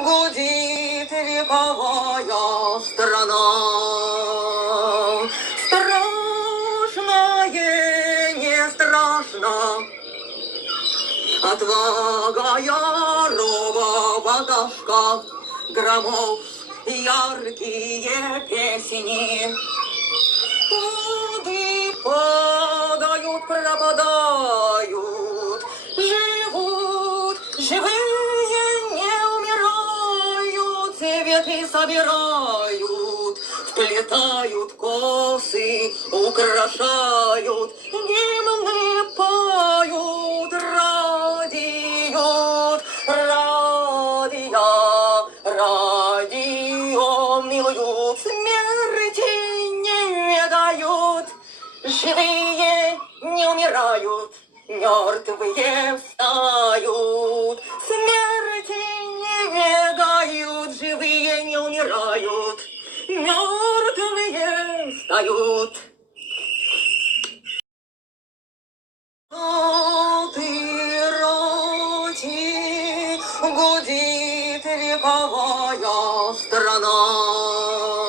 гудит вековая страна. Страшное не страшно, отвага ярового дашка, громов яркие песни. Падают, пропадают, живут, живые не умирают, цветы собирают, вплетают косы, украшают, гимны поют, радиют, радио милуют, смерти не ведают, живые не умирают, мертвые встают, смерти не ведают, живые не умирают, мертвые встают. Рати, гудит вековая страна.